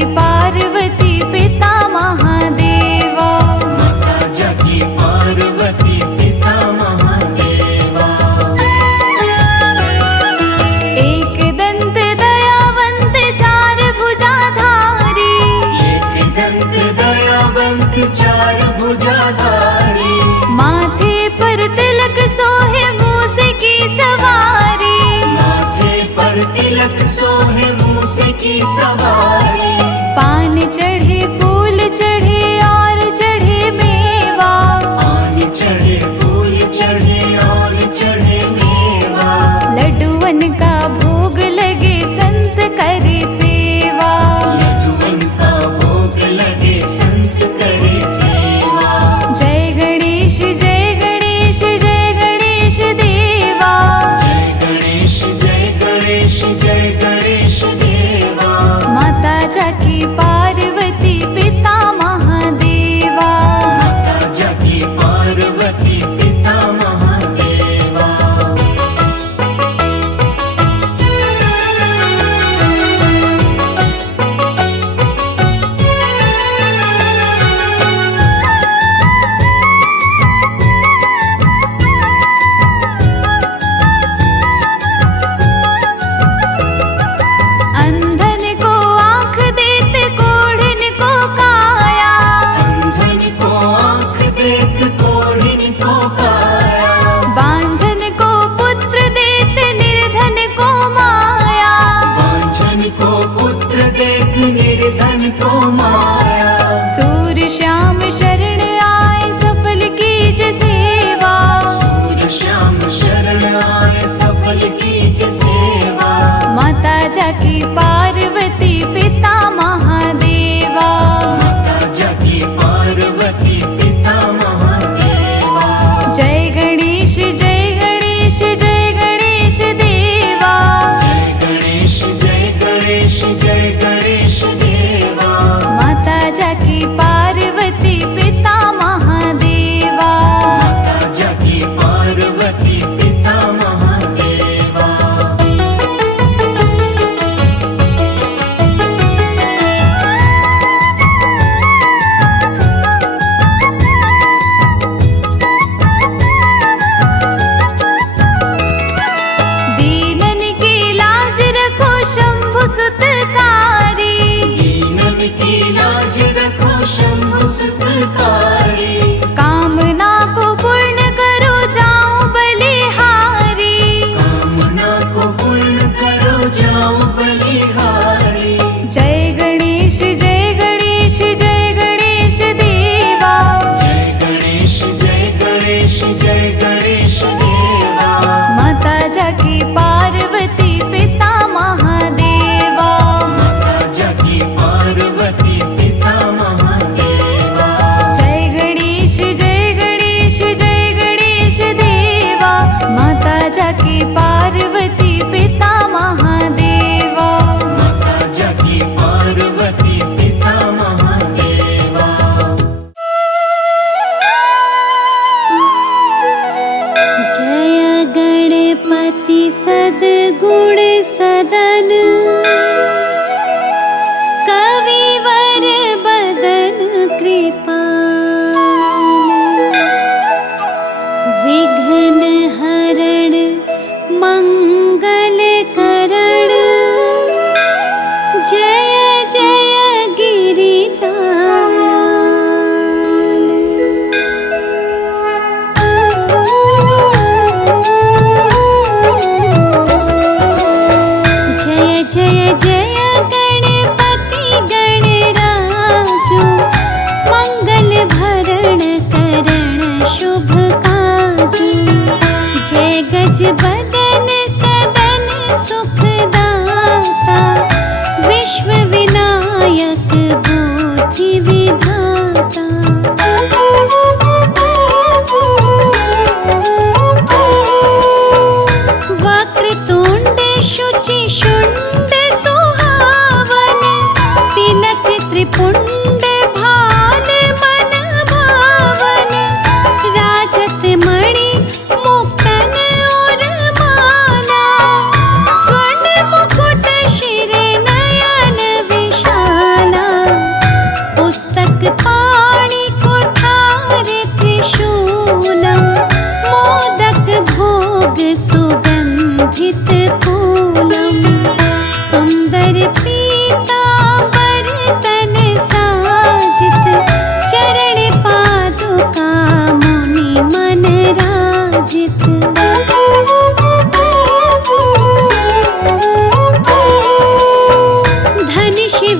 जाकी पार्वती पिता महादेवा। माता जाकी पार्वती पिता महादेवा। एक दंत दयावंत चार भुजाधारी। एक दंत दयावंत चार भुजाधारी। माथे पर तिलक सोहे मूस की सवारी। माथे पर तिलक सोहे मूस की सवारी। पान चढ़े फूल चढ़े और चढ़े मेवा। पान चढ़े फूल चढ़े और चढ़े मेवा। लड्डुअन का भोग लगे संत करे सेवा। लड्डुअन का भोग लगे संत करे सेवा। जय गणेश जय गणेश जय गणेश देवा। जय गणेश जय गणेश जय गणेश देवा। माता जाकी पार्वती पिता महादेवा। माता जाकी पार्वती पिता महादेवा। अंधन को आँख देते कोढ़िन को काया। अंधन को आँख देत कोढ़िन को काया। बांझन को पुत्र देते निर्धन को माया। वांछन को पुत्र देत निर्धन को माया। सूर्य श्याम शरण आए सफल कीज सेवा। सूर्य श्याम शरण आए सफल कीज सेवा। माता जाकी पार्वती पिता महादेवा। माता जाकी पार्वती पिता महादेवा। जय गणेश जय गणेश जय गणेश देवा। जय गणेश जय गणेश जय गणेश देवा। माता जाकी पार्वती पिता महादेवा। माता जाकी पार्वती पिता महादेवा।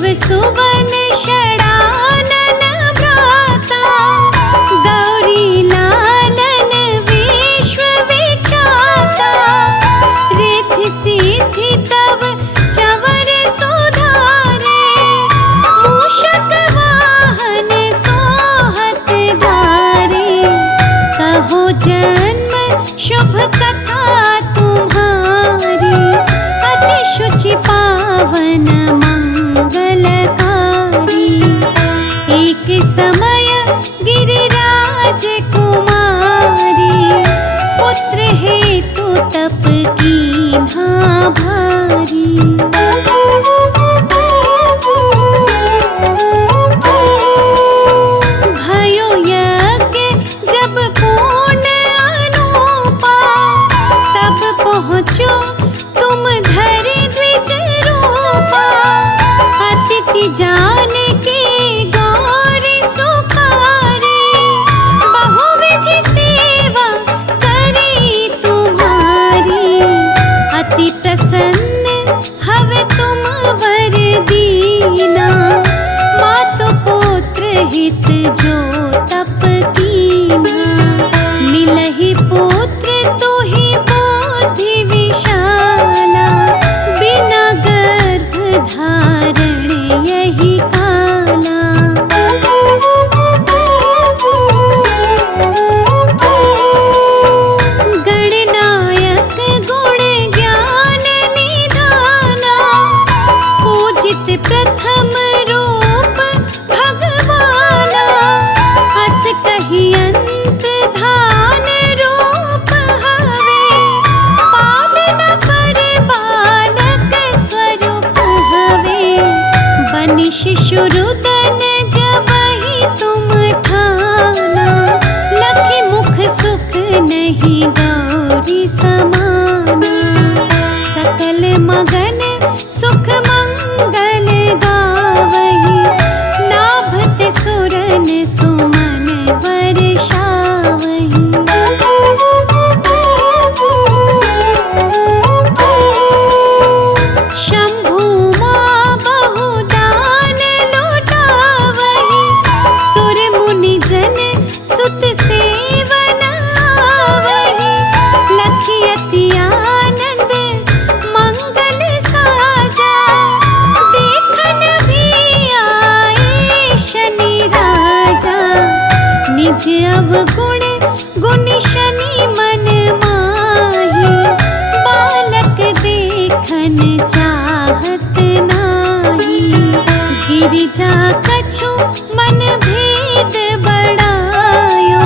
शिव सुवन षडानन भ्राता, गौरी लालन विश्व विख्याता। रिद्धि सिद्धि तव चवर सुधारे, मूषक वाहन सोहत धारे। कहो जन्म शुभ कथा तुम्हारी, अति शुचि पावन मंगलकारी। एक समय गिरिराज कुमारी, पुत्र हेतु तप कीन्हा भारी। भयो यज्ञ जब पूर्ण अनूपा, तब पहुँचो तुम धरि द्विज रूपा। अतिथि जान के गौरी सुखारी, बहुविधि सेवा करी तुम्हारी। अति प्रसन्न हवे तुम वर दीना, मातु पुत्र हित जो तप कीना। मिलहि पुत्र तुहि बुद्धि विशाला, बिना गर्भ धारण यही काला। गणनायक गुण ज्ञान निधाना, पूजित प्रथम रूप भगवाना। अस कहि अंत धान रूप हवे, पालन पर बालक स्वरूप हवे। बनि शिशु रुदन जबहि तुम ठाना, लखि मुख सुख नहीं गौरी समाना। सकल मगन सुख मंगल गावही, नाभत सुरन सुमन वर्षावही। शंभु मां बहुदान लुटावही, सुर मुनि जन सुत सेवन आवही। लखि अति आनंद मंगल साजा, देखन भी आए शनि राजा। निज अवगुण गुनि शनि मन माही, बालक देखन चाहत नाही। गिरिजा कछु मन भेद बढ़ायो,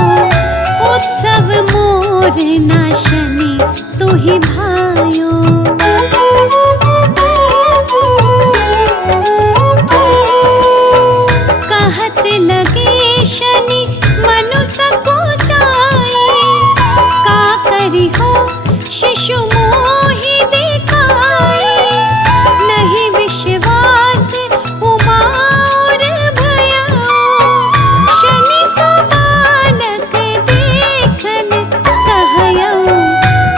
उत्सव मोर ना शनि तुहि भायो। कहत लगे शनि मनु सकुचाई, का करि हो शिशु मोहि दिखाई। नहीं विश्वास उमा और भयो, शनि सो बालक देखन कहयो।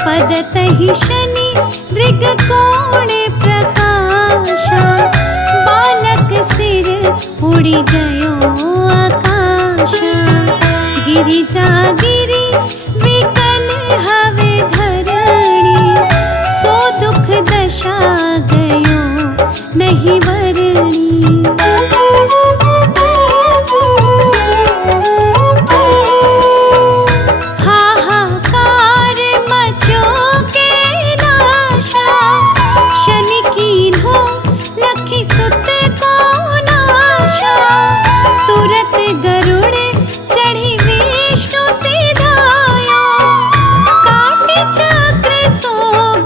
पदतहि शनि दृगकोण प्रकाशा, बालक सिर उड़ि गयो आकाशा। गिरिजा गिरि विकल हवे धरणी, सो दुख दशा गयो नहीं वरणी। हाहाकार मचो के नाशा, शनि कीन्हो लखि सुत को नाशा। तुरत गरुड़ चढ़ी विष्णु सिधायो, काटे चक्र सो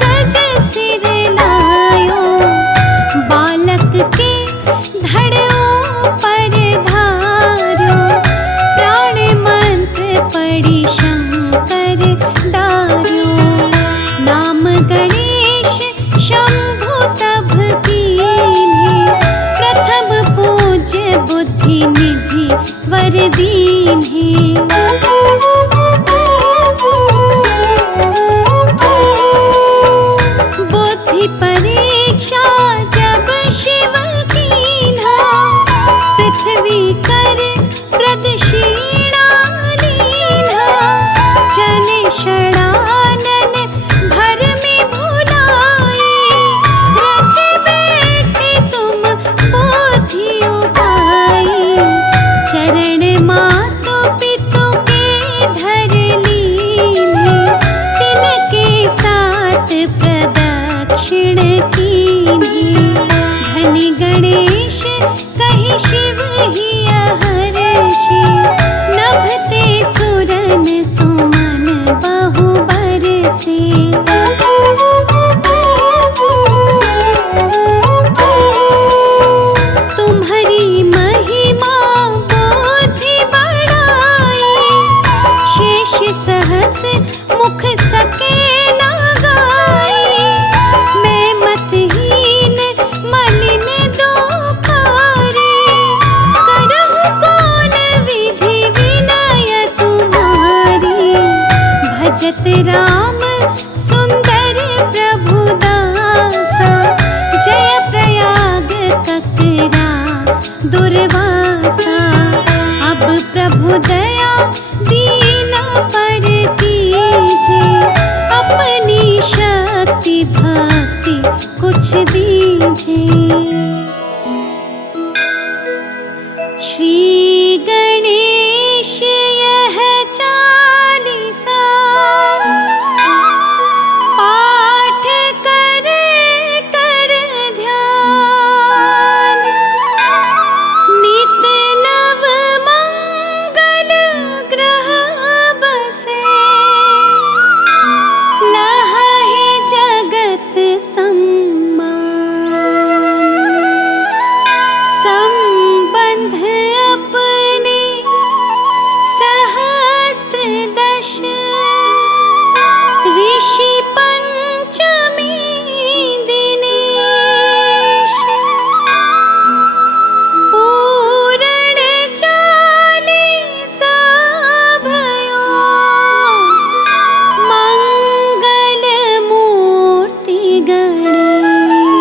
गज सिर लायो। बालक के धड़ों पर धार्यो, प्राण मंत्र पढ़ि शंकर डार्यो। नाम गणेश शंभु तब कीन्हे, प्रथम पूज्य बुद्धि निधि वर दीन्हे। बुद्धि परीक्षा जब शिव कीन्हा, शिव ही हर्षि नभते सुरन सुमन बहु बरसे। तुम्हारी महिमा बुद्धि बढ़ाई शेष सहस मुख सके न गाई। मैं मतहीन मलिन दुखारी करहु कौन विधि विनय तुम्हारी। भजत राम सुंदर प्रभु दासा जय प्रयाग ककरा दुर्वासा। अब प्रभु दया दीना पर कीजे अपनी शक्ति भक्ति कुछ दीजिए। श्री गणेश यह चालीसा पाठ करे कर ध्यान। नित नव मंगल ग्रह बसे लहहि जगत सम्मान। संबंध अपने सहस्त्र दश ऋषि पंचमी दिनेश। पूरण चालीसा भयो मंगल मूर्ति गणेश।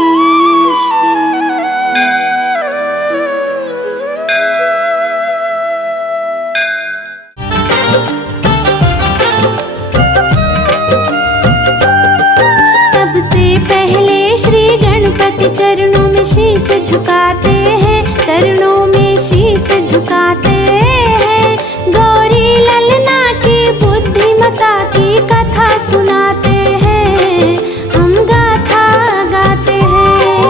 सबसे पहले श्री गणपति चरणों में शीश झुकाते हैं, चरणों में शीश झुकाते हैं। गौरी ललना की बुद्धिमता की कथा सुनाते हैं, हम गाथा गाते हैं।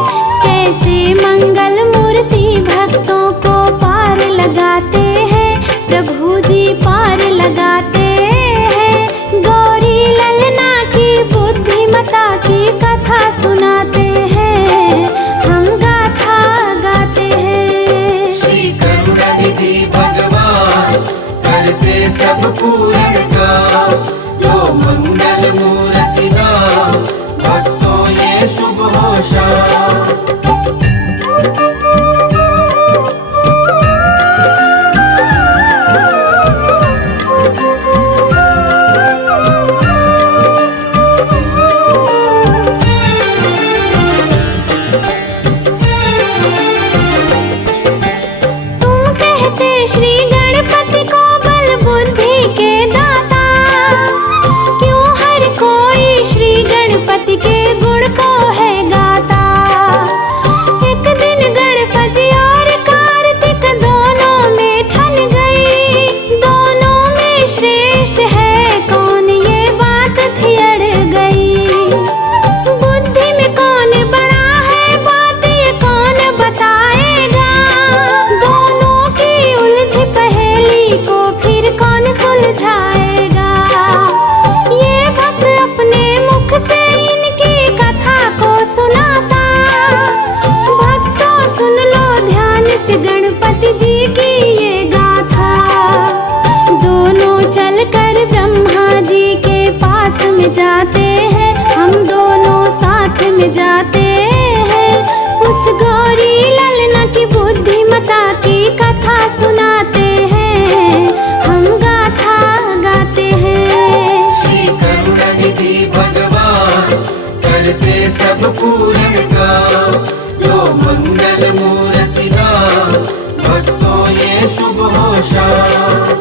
कैसे मंगल मूर्ति भक्तों को पार लगाते हैं, प्रभु जी पार लगाते हैं। गौरी ललना की बुद्धिमता की कथा सुनाते हैं, हम गाथा गाते हैं। श्री करुणानिधि भगवान करते सब पूर्ण काम। लो मंगल मूर्ति नाम भक्तों ये शुभ हो शाम। तुम कहते श्री गणपति को बल बुद्धि के दाता। क्यों हर कोई श्री गणपति के गुण को है गाता। एक दिन गणपति और कार्तिक दोनों में ठन गई। दोनों में श्रेष्ठ है कौन ये बात थी अड़ गई। बुद्धि में कौन बड़ा है बात ये कौन बताएगा। दोनों की उलझी पहेली को फिर कौन सुलझाएगा। ये भक्त अपने मुख से इनकी कथा को सुनाता। भक्तों सुन लो ध्यान से गणपति जी की ये गाथा। दोनों चलकर ब्रह्मा जी के पास में जाते हैं, हम दोनों साथ में जाते हैं। उस गौरी ललना की बुद्धिमता की कथा सुनाते हैं, हम गाथा गाते हैं। श्री करुणानिधि भगवान करते सब पूर्ण काम। लो मंगल मूर्ति नाम भक्तों ये शुभ हो शाम।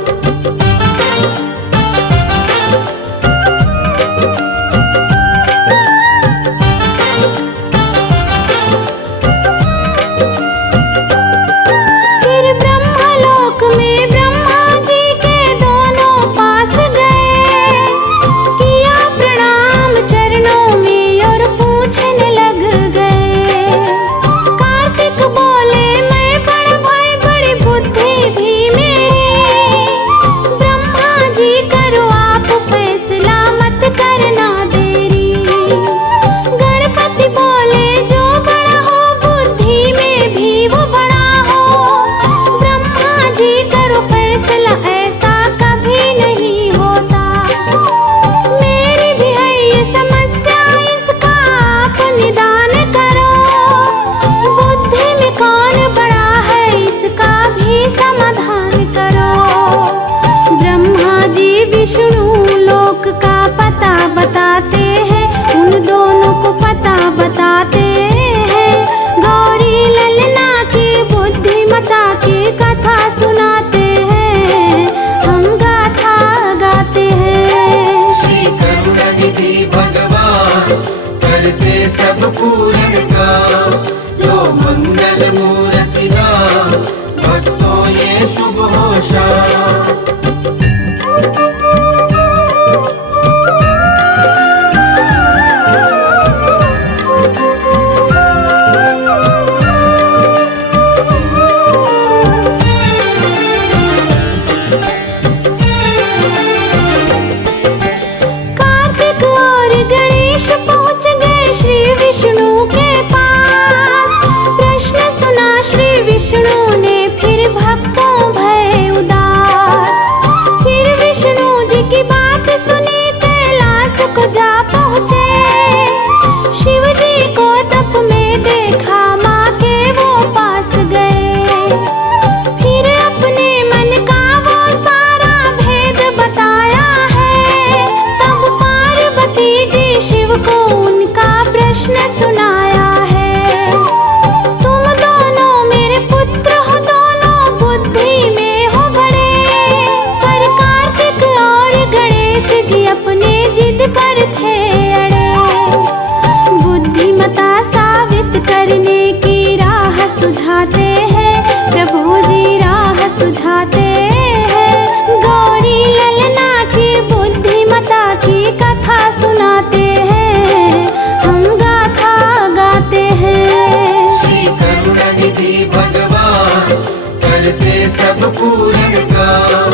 करते सब पूरन काम।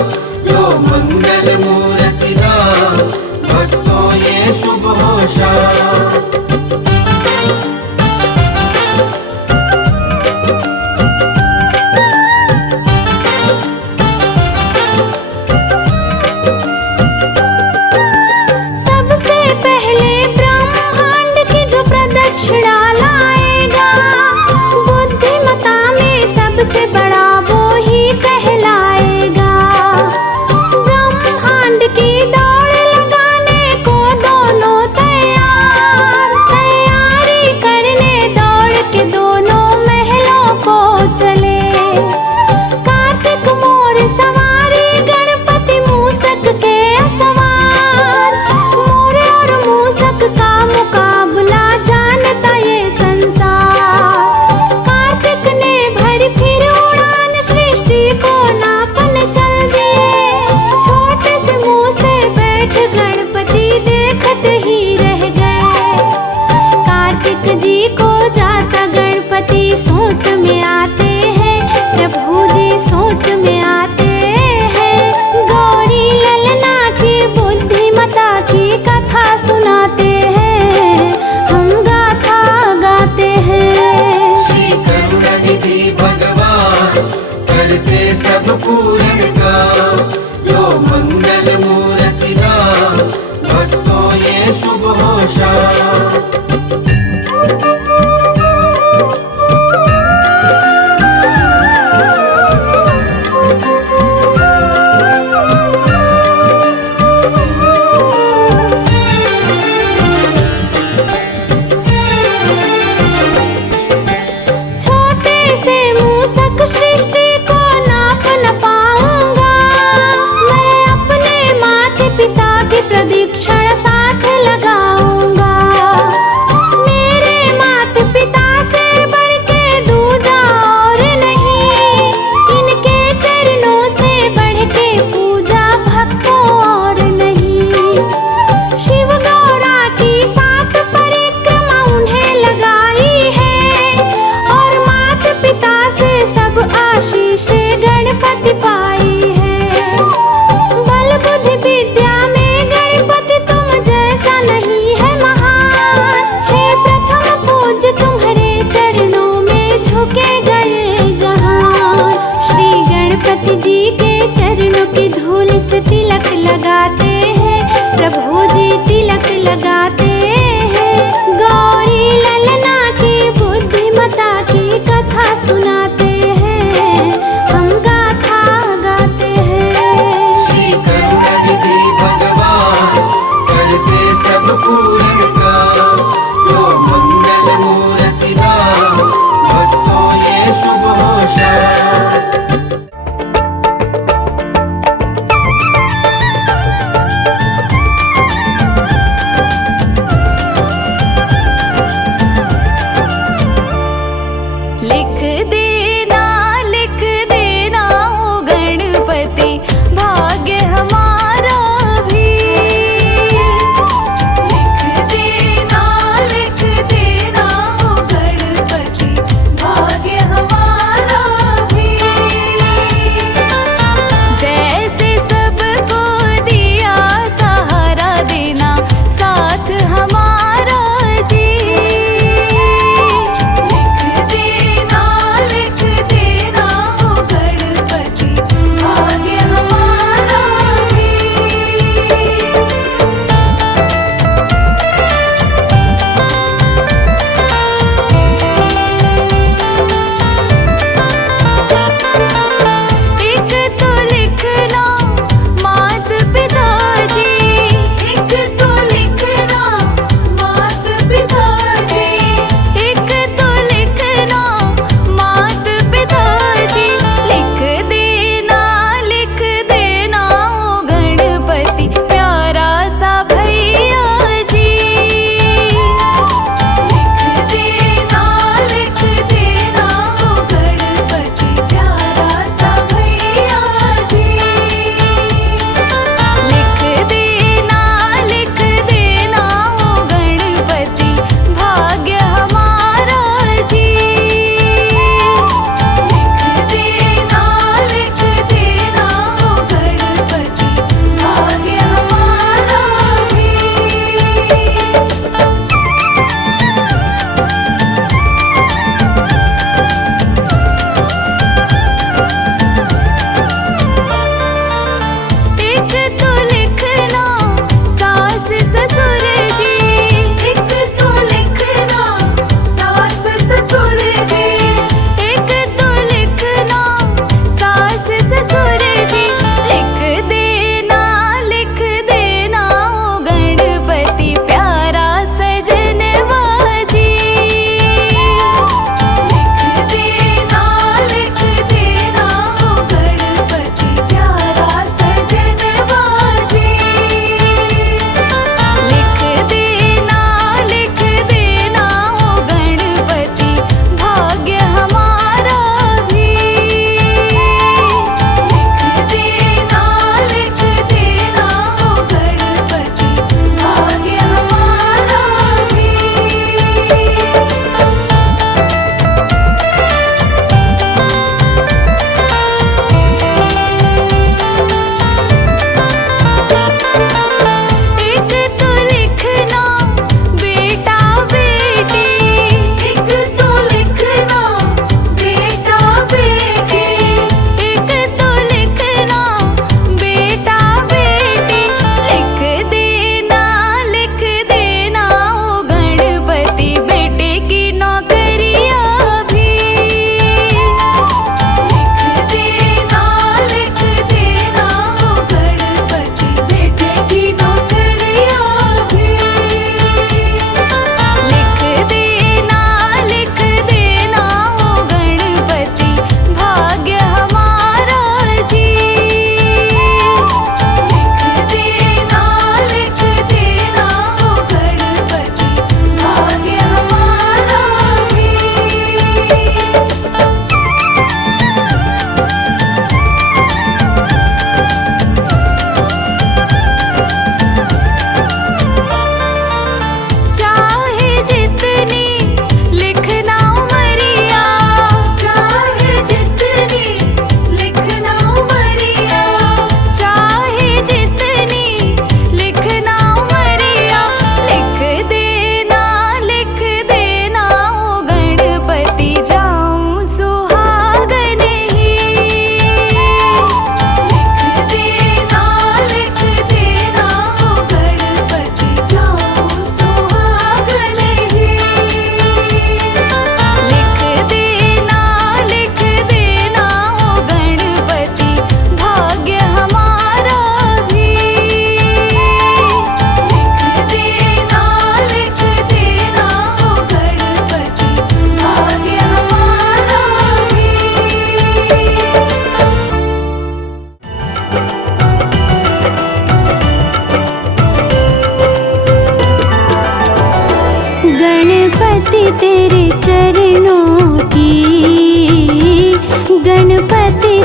लो मंगल मूर्ति नाम, भक्तों ये शुभ हो शाम। सबसे पहले ब्रह्मांड की जो प्रदक्षिणा लाएगा, बुद्धिमता में सबसे बड़ा वो ही कहलाएगा। ब्रह्मांड की दौड़ लगाने को दोनों तैयारी करने दौड़ के दोनों महलों को चले। कार्तिक मोर सवारी गणपति मूसक के असवार, मोर और मूसक का मुकाबला जानता ये संसार। कार्तिक ने भरी फिर उड़ान, सृष्टि को नापन चल दिए। छोटे से मुंह से बैठ गणपति देखते ही रह गए। कार्तिक जी को जाता गणपति सोच में आते हैं, प्रभु जी सोच में आते हैं। गौरी ललना की बुद्धिमता की कथा सुनाते हैं, हम गाथा गाते हैं। श्री करुणानिधि भगवान करते सब पूरन काम। लो मंगल मूर्ति नाम, भक्तों ये शुभ हो शाम। छोटे से मूसक सृष्टि को नाप न पाऊंगा। मैं अपने माता पिता की प्रदक्षिण साथ लगाऊंगा। मेरे माता पिता से बढ़ के दूजा और नहीं, इनके चरणों से बढ़ के पूजा भक्तों और नहीं। शिव गौरा की 7 परिक्रमा उन्हें लगाई है, और माता पिता से सब आशीष गणपति पाई है। बल बुद्धि विद्या में गणपति तुम जैसा नहीं है महान। हे प्रथम पूज्य तुम्हारे चरणों में झुके गए जहान। श्री गणपति जी के चरणों की धूल से तिलक लगाते हैं, प्रभु जी तिलक लगाते हैं। गौरी ललना की बुद्धिमता की कथा सुनाते हैं, हम गाथा गाते हैं। श्री करुणानिधि भगवान करते सब पूरन काम। लो मंगल मूर्ति नाम, भक्तों ये शुभ हो शाम।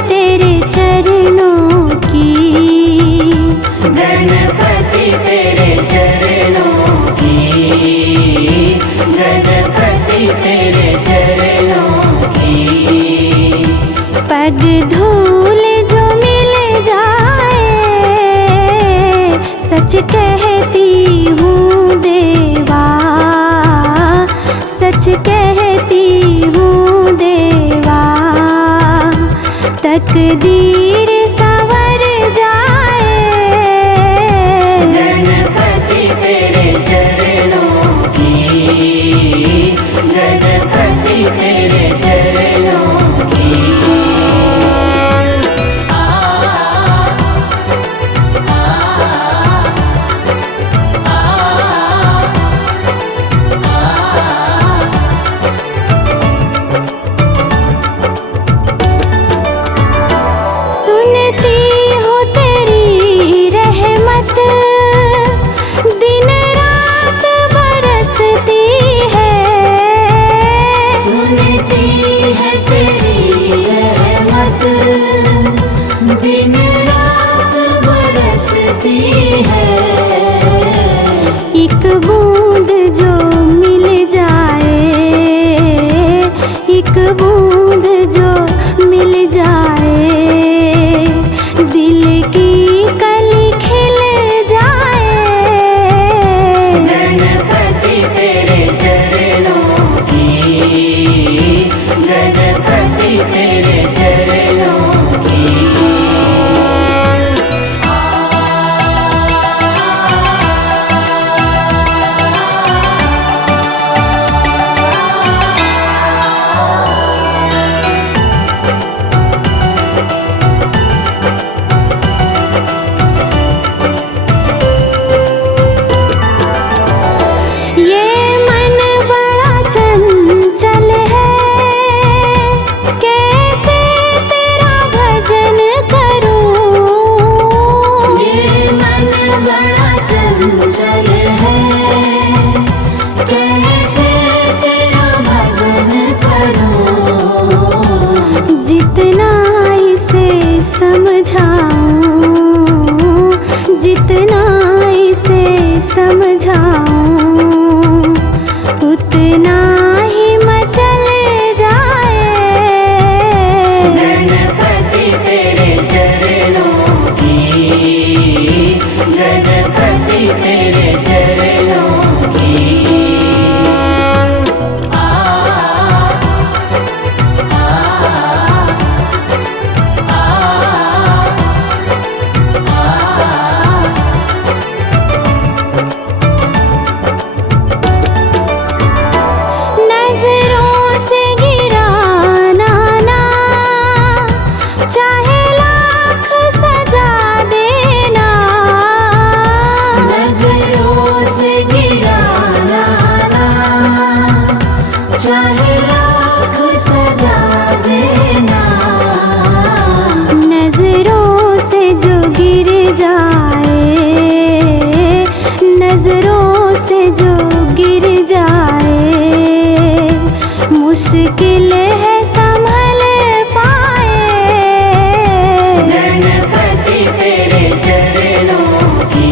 तेरे चरणों की, गणपति तेरे चरणों की, गणपति तेरे चरणों की। पग धूल जो मिल जाए, सच कहती हूँ देवा, सच कहती हूँ देवा, तकदीर संवर जाए। गणपति तेरे चरणों की, गणपति तेरे चरणों की। सुनती हूँ तेरी रहमत, दिन रात बरसती है। सुनती है तेरी रहमत, दिन रात बरसती है। एक बूंद जो मिल जाए, एक बूंद जो मिल जाए, दिल की कली खिल जाए। गणपति तेरे चरणों की, गणपति तेरे चरणों की। ये मन बड़ा चंचल है, कैसे तेरा भजन करूं। ये मन बड़ा चंचल है, कैसे तेरा भजन करूं। जितना इसे समझाऊं, जितना इसे समझाऊं, उतना ही मचल जाए। गणपति तेरे चरणों की, गणपति तेरे चरणों की। नजरों से गिराना ना, चाहे लाख सजा देना। नजरों से गिराना ना, चाहे लाख सजा देना। नजरों से जो गिर जाए, नजरों से जो गिर जाए, मुश्किल है संभल पाए। गणपति तेरे चरणों की,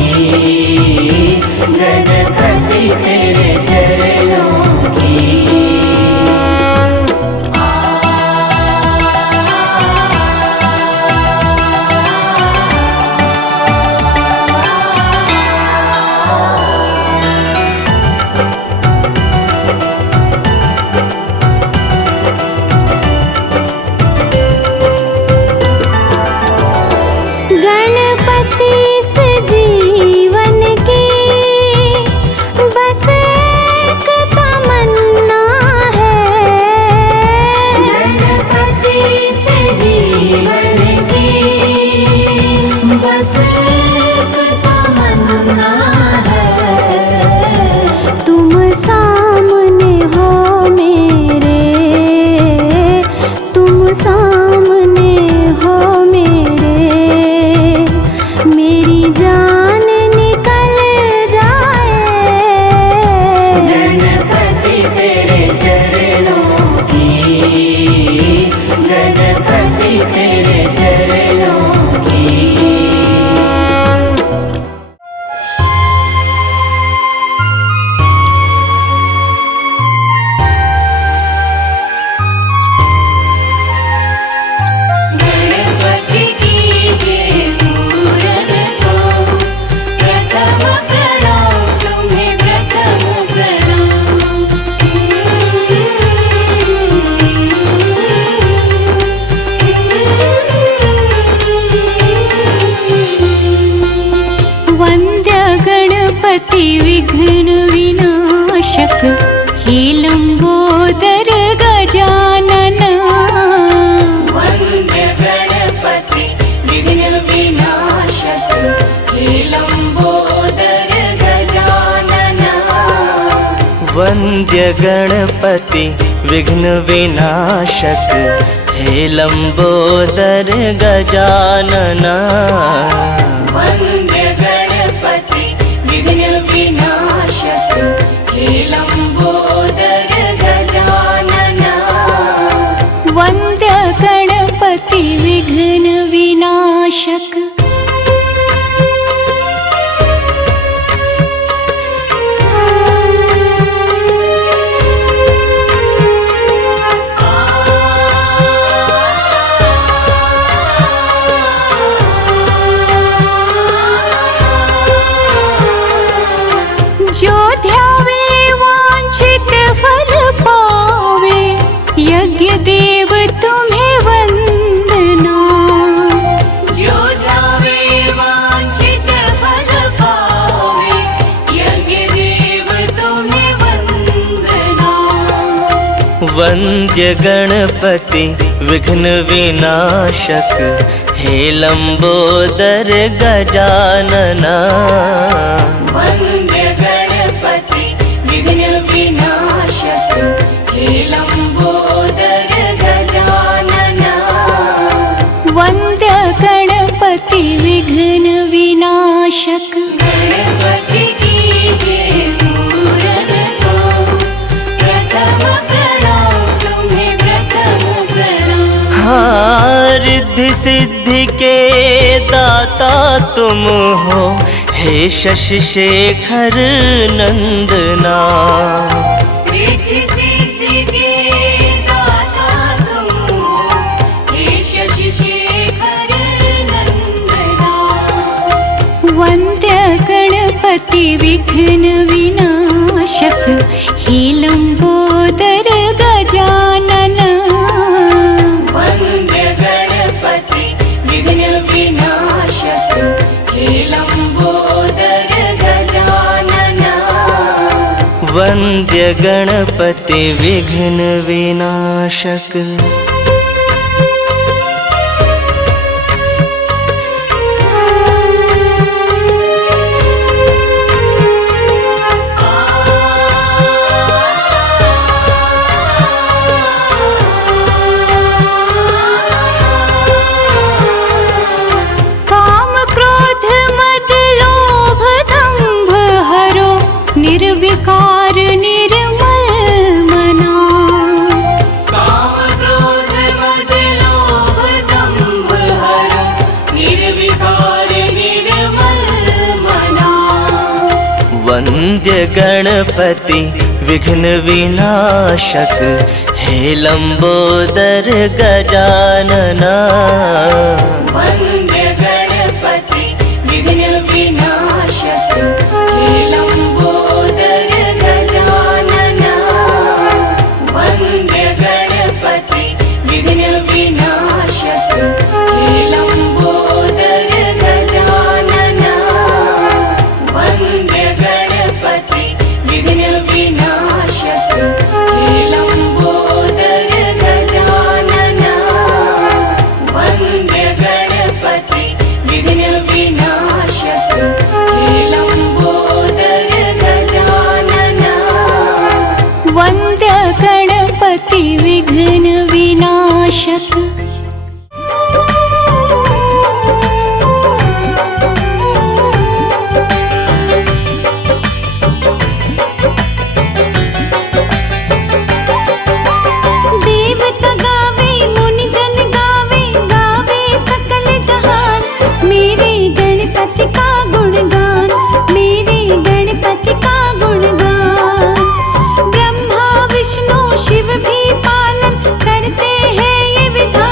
गणपति तेरे चरणों की। गणपति विघ्न विनाशक हे लंबोदर गजानन। वंद्य गणपति विघ्न विनाशक हे लंबोदर गजानन। वंद्य गणपति विघ्न विनाशक हे लंबोदर गजानन। वंद्य गणपति विघ्न विनाशक। जो ध्यावे वांछित फल पावे, यज्ञ देव तुम्हें वंदना। जो ध्यावे वांछित फल पावे, यज्ञ देव तुम्हें वंदना। वंद्य गणपति विघ्न विनाशक हे लंबोदर गजानन। वंद्य गणपति विघ्न विनाशक हे लंबोदर गजानन। वंद्य गणपति विघ्न विनाशक। गणपति की जय पूरन को प्रथम प्रणाम तुम्हें, प्रथम प्रणाम। रिद्धि सिद्धि के दाता तुम हो हे शशि शेखर नंदना। रिद्धि सिद्धि के दाता तुम हो हे शशि शेखर नंदना। वंद्य गणपति विघ्न विनाशक हे लंबोदर गजानन। वंद्य गणपति विघ्न विनाशक हे लंबोदर गजानन। वंद्य गणपति विघ्न विनाशक। काम क्रोध मद लोभ दंभ हरो, निर्विकार निर्मल मना। काम क्रोध मद लोभ दंभ हरो, निर्विकार निर्मल मना। वंद्य गणपति विघ्न विनाशक हे लंबोदर गजानन। वंद्य गणपति विघ्न विनाशक हे लंबोदर गजानन। वंद्य गणपति विघ्न विनाशक हे लंबोदर गजानन। वंद्य गणपति विघ्न विनाशक हे लंबोदर गजानन। वंद्य गणपति विघ्न विनाशक हे लंबोदर गजानन। वंद्य गणपति विघ्न विनाशक। देवता गावे मुनि जन गावे, गावे सकल जहान मेरे गणपति का गुणगान, मेरे गणपति का गुणगान। ब्रह्मा विष्णु शिव भी पालन करते हैं ये विधान।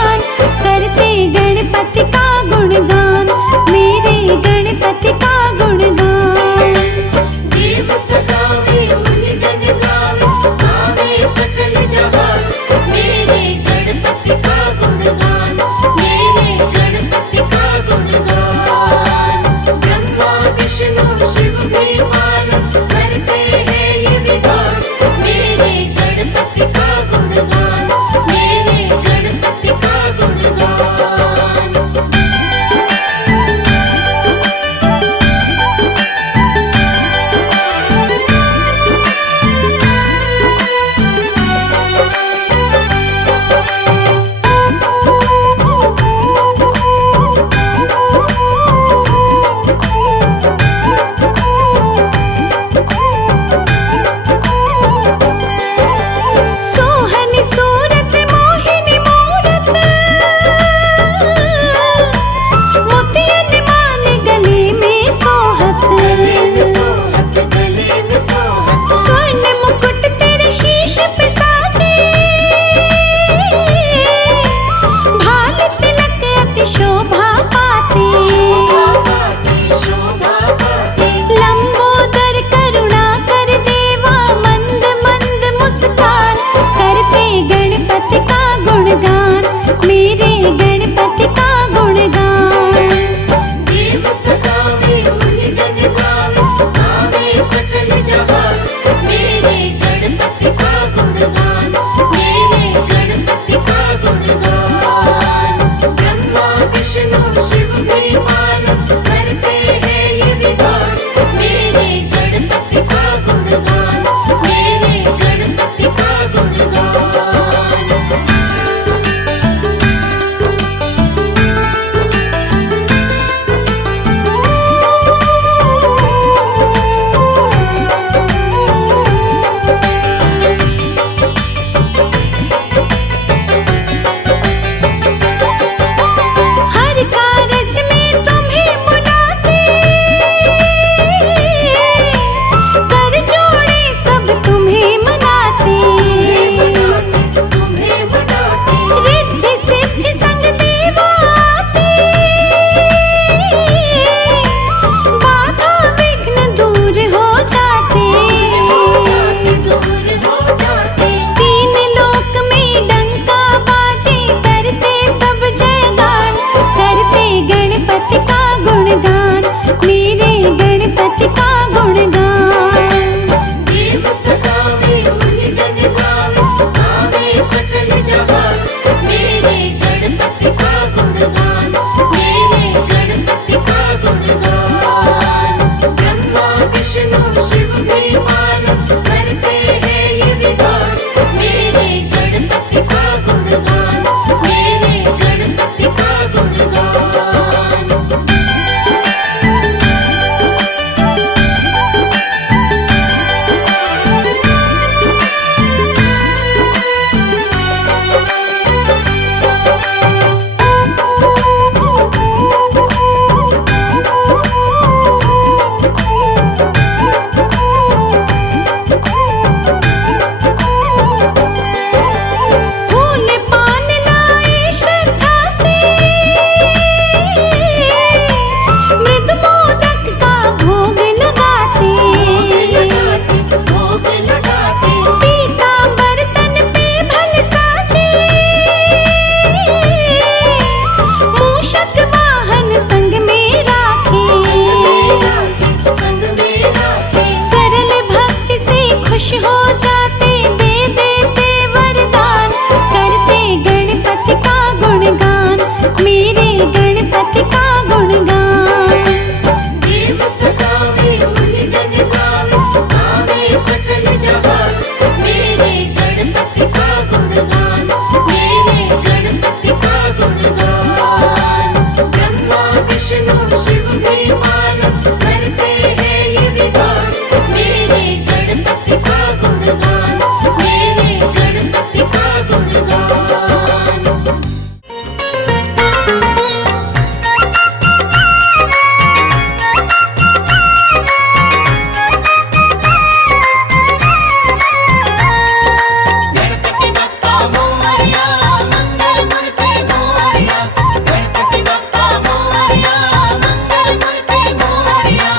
शोभा पाते। लंबोदर करुणा कर देवा, मंद मंद मुस्कान, करते गणपति का गुणगान, मेरे गणपति का गुणगान। देवता गावे मुनिजन गावे, गावे सकल जहान, मेरे गणपति का गुणगान, मेरे गणपति का गुणगान। ब्रह्मा विष्णु शिव भी मालूम करते हैं ये विधान, मेरे गणपति का गुणगान, मेरे गणपति का गुणगान। हर कारज में तुम्हें बुलाते, कर जोड़े सब तुम्हें मनाते। तुम्हें मनाते, रिद्धि सिद्धि संग देवा आते, बाधा विघ्न दूर हो जाते। दूर हो जाते, तीन लोक में डंका बाजे, करते सब जयगान, करते गणपति का गुणगान, मेरे गणपति का गुणगान। देवता गावे मुनिजन गावे, गावे सकल जहान, मेरे गणपति का गुणगान, मेरे गणपति का गुणगान। ब्रह्मा विष्णु शिव भी मालूम करते हैं ये विधान, मेरे गणपति का गुणगान, मेरे गणपति का गुणगान। फूल पान लाए श्रद्धा से, मृद मोदक का भोग लगाते। भोग लगाते, पीतांबर तन पे भल साजे, मूषक वाहन संग में राखे। संग में राखे, सरल भक्ति से खुश हो जाते, दे देते वरदान, करते गणपति का गुणगान, मेरे गणपति का गुणगान। देवता गावे मुनिजन गावे, गावे सकल जहान, मेरे गणपति का गुणगान, मेरे गणपति का गुणगान। ब्रह्मा विष्णु शिव भी मालूम करते हैं ये विधान, मेरे गणपति का गुणगान, मेरे गणपति का गुणगान। गणपति बप्पा मोरया, मंगल मूर्ति मोरया, गणपति बप्पा मोरया, मंगल मूर्ति मोरया।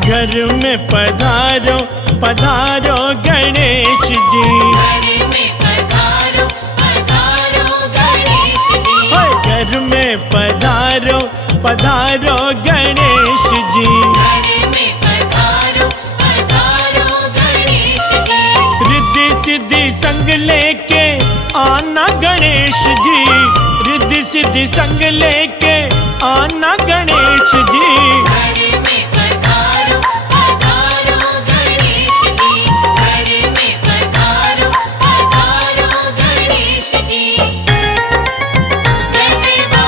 घर में पधारो पधारो गणेश जी, घर में पधारो पधारो गणेश जी, हाय घर में पधारो पधारो गणेश जी। घर में पधारो पधारो गणेश जी, रिद्धि सिद्धि संग लेके आना गणेश जी, रिद्धि सिद्धि संग लेके आना गणेश जी। घर में पधारो पधारो गणेश जी, घर में पधारो पधारो गणेश जी। जय देवा,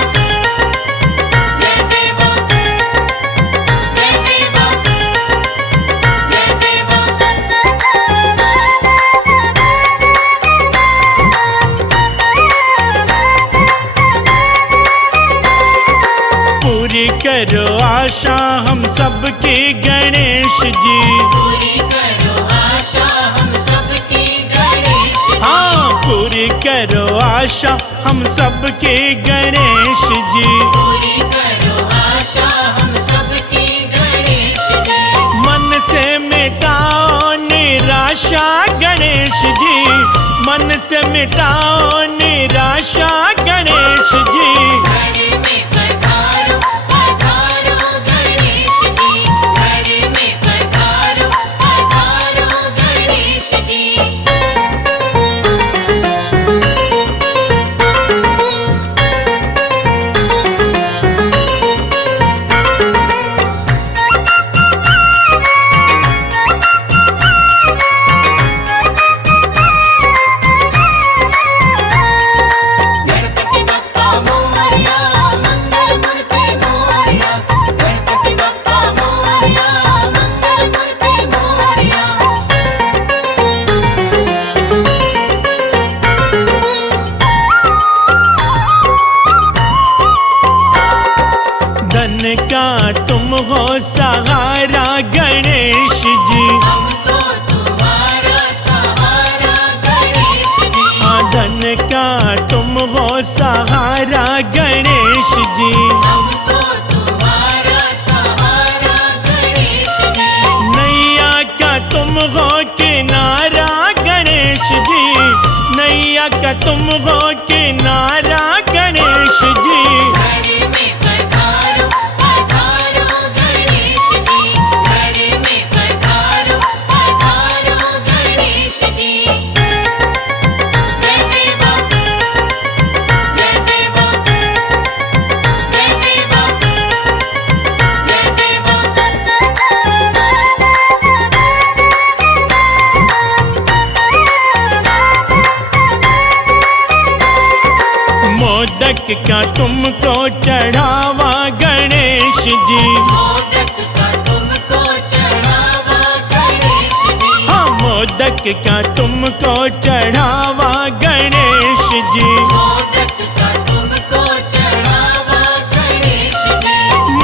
जय देवा, जय देवा, जय देवा। पूरी करो आशा हम सबकी गणेश जी, पूरी आशा हम सबके गणेश जी। पूरी करो आशा हम सबकी गणेश जी। मन से मिटाओ निराशा गणेश जी, मन से मिटाओ निराशा गणेश जी। घर में पधारो पधारो गणेश जी। घर में पधारो पधारो गणेश जी। गणपति बप्पा मोरया मंगल मूर्ति मोरया। गणपति बप्पा मोरया मंगल मूर्ति मोरया। धन का तुम हो सहारा गणेश जी। हमको तुम्हारा सहारा गणेश जी। हाँ, धन का तुम हो सहारा गणेश जी। हमको तुम्हारा सहारा गणेश जी। नैया का तुम हो किनारा गणेश जी, नैया का तुम हो किनारा गणेश जी। घर में पधारो पधारो गणेश जी। घर में पधारो पधारो गणेश जी। जय देवा जय देवा जय देवा जय देवा। मोदक का तुमको चढ़ावा गणेश जी। मोदक का तुमको चढ़ावा गणेश जी। हाँ, मोदक का तुमको चढ़ावा गणेश जी। मोदक का तुमको चढ़ावा गणेश जी।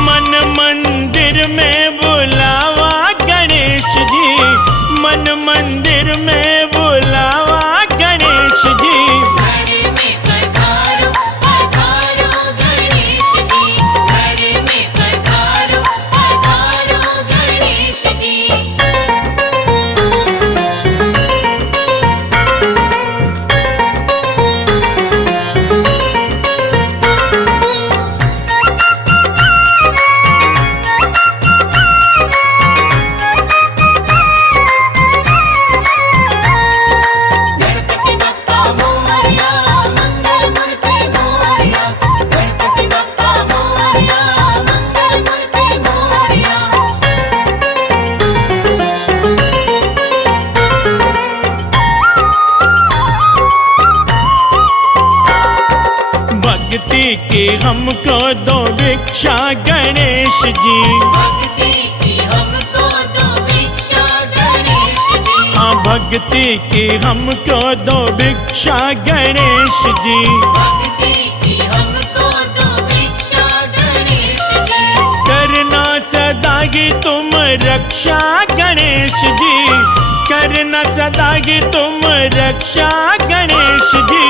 मन मंदिर में बुलावा गणेश जी, मन मंदिर में बुलावा गणेश जी। घर में पधारो पधारो गणेश जी। घर में पधारो पधारो गणेश जी। गणपति बप्पा मोरया मंगल मूर्ति मोरया। गणपति बप्पा मोरया मंगल मूर्ति मोरया। भक्ति की हमको दो भिक्षा गणेश जी। भक्ति की हमको दो भिक्षा गणेश जी। हाँ, भक्ति की हमको दो भिक्षा गणेश जी। भक्ति की हमको दो भिक्षा गणेश जी। करना सदा की तुम रक्षा गणेश जी, करना सदा की तुम रक्षा गणेश जी।